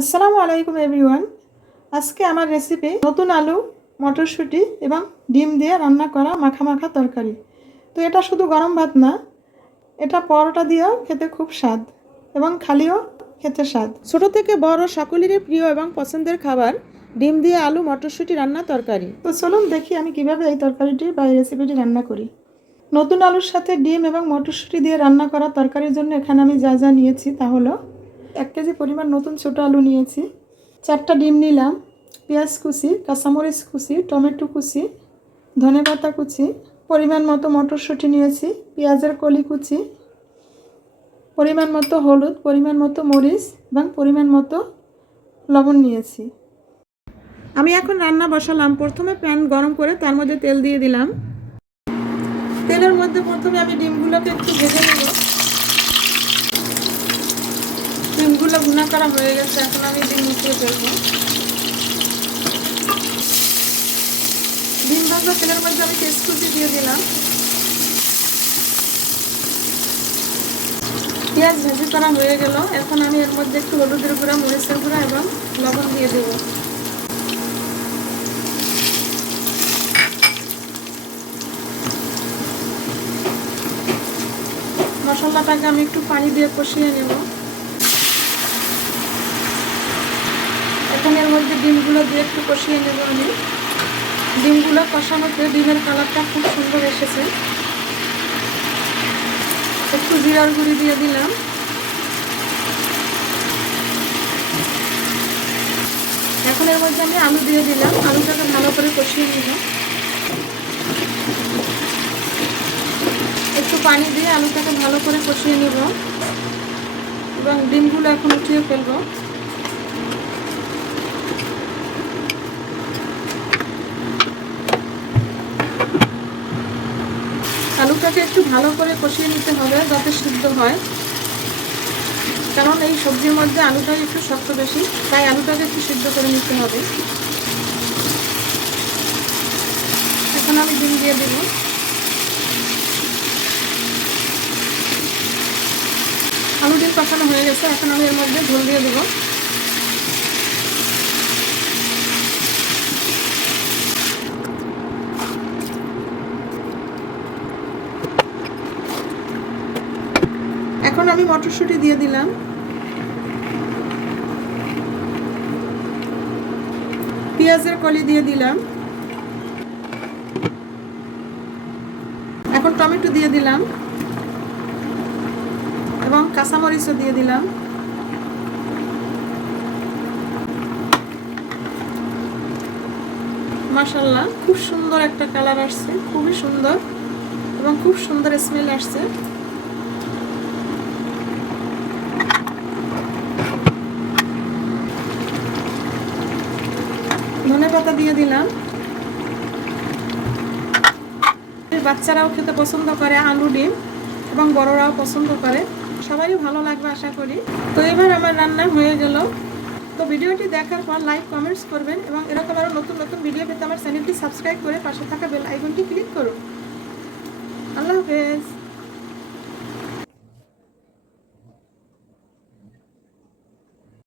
আসসালামু আলাইকুম এভরিওয়ান আজকে আমার রেসিপি নতুন আলু, মটরশুঁটি এবং ডিম দিয়ে রান্না করা মাখা মাখা তরকারি। তো এটা শুধু গরম ভাত না, এটা পরোটা দিয়েও খেতে খুব স্বাদ এবং খালিও খেতে স্বাদ। ছোট থেকে বড় সকলেরই প্রিয় এবং পছন্দের খাবার ডিম দিয়ে আলু, মটরশুঁটি রান্না তরকারি। তো চলুন দেখি আমি কীভাবে এই তরকারিটি বা এই রেসিপিটি রান্না করি। নতুন আলুর সাথে ডিম এবং মটরশুঁটি দিয়ে রান্না করা তরকারির জন্য এখানে আমি যা যা নিয়েছি তা হলো এক কেজি পরিমাণ নতুন ছোটো আলু নিয়েছি। চারটা ডিম নিলাম, পেঁয়াজ কুচি, কাঁচামরিচ কুচি, টমেটো কুচি, ধনে পাতা কুচি, পরিমাণ মতো মটরশুঁটি নিয়েছি, পেঁয়াজের কলি কুচি, পরিমাণ মতো হলুদ, পরিমাণ মতো মরিচ, এবং পরিমাণ মতো লবণ নিয়েছি। আমি এখন রান্না বসালাম। প্রথমে প্যান গরম করে তার মধ্যে তেল দিয়ে দিলাম। তেলের মধ্যে প্রথমে আমি ডিমগুলোকে একটু ভেজে নেব। ডিমগুলো গুণা করা হয়ে গেছে, এখন আমি ডিম উঠিয়ে ফেলব। ডিম ভাজা তেলের মধ্যে আমি পেস্ট কুচি দিয়ে দিলাম। পেঁয়াজ ভেজে করা হয়ে গেল। এখন আমি এর মধ্যে একটু হলুদের গুঁড়া, মরিচের গুঁড়া এবং লবণ দিয়ে দেবো। মশলাটাকে আমি একটু পানি দিয়ে কষিয়ে নেব। এখন এর মধ্যে ডিমগুলো দিয়ে একটু কষিয়ে নেব আমি। ডিমগুলো কষানোতে ডিমের কালারটা খুব সুন্দর এসেছে। একটু জিরার গুঁড়ি দিয়ে দিলাম। এখন এর মধ্যে আমি আলু দিয়ে দিলাম। আলুটাকে ভালো করে কষিয়ে নিব একটু পানি দিয়ে আলুটাকে ভালো করে কষিয়ে নিব। এবং ডিমগুলো এখন উঠিয়ে ফেলব। আলুটাকে একটু ভালো করে কষিয়ে নিতে হবে যাতে সিদ্ধ হয়। কারণ এই সবজির মধ্যে আলুটা একটু শক্ত বেশি, তাই আলুটাকে একটু সিদ্ধ করে নিতে হবে। এখন আমি ডিম দিয়ে দেবো। আলু ডিম কষানো হয়ে গেছে, এখন আমি এর মধ্যে ঝোল দিয়ে দেবো এখন আমি মটরশুঁটি দিয়ে দিলাম। পেঁয়াজের কলি দিয়ে দিলাম। এখন টমেটো দিয়ে দিলাম। এবং কাঁচামরিচও দিয়ে দিলাম। মাসাল্লাহ খুব সুন্দর একটা কালার আসছে, খুবই সুন্দর এবং খুব সুন্দর স্মেল আসছে। পাতা দিয়ে দিলাম। বাচ্চারাও খেতে পছন্দ করে, আলু ডিম এবং বড়রাও পছন্দ করে। সবাই ভালো লাগবে আশা করি। তো এবার আমার রান্না হয়ে গেল। তো ভিডিওটি দেখার পর লাইক, কমেন্টস করবেন এবং এরকম আরও নতুন নতুন ভিডিও পেতে আমার চ্যানেলটি সাবস্ক্রাইব করে পাশে থাকা বেল আইকনটি ক্লিক করুন।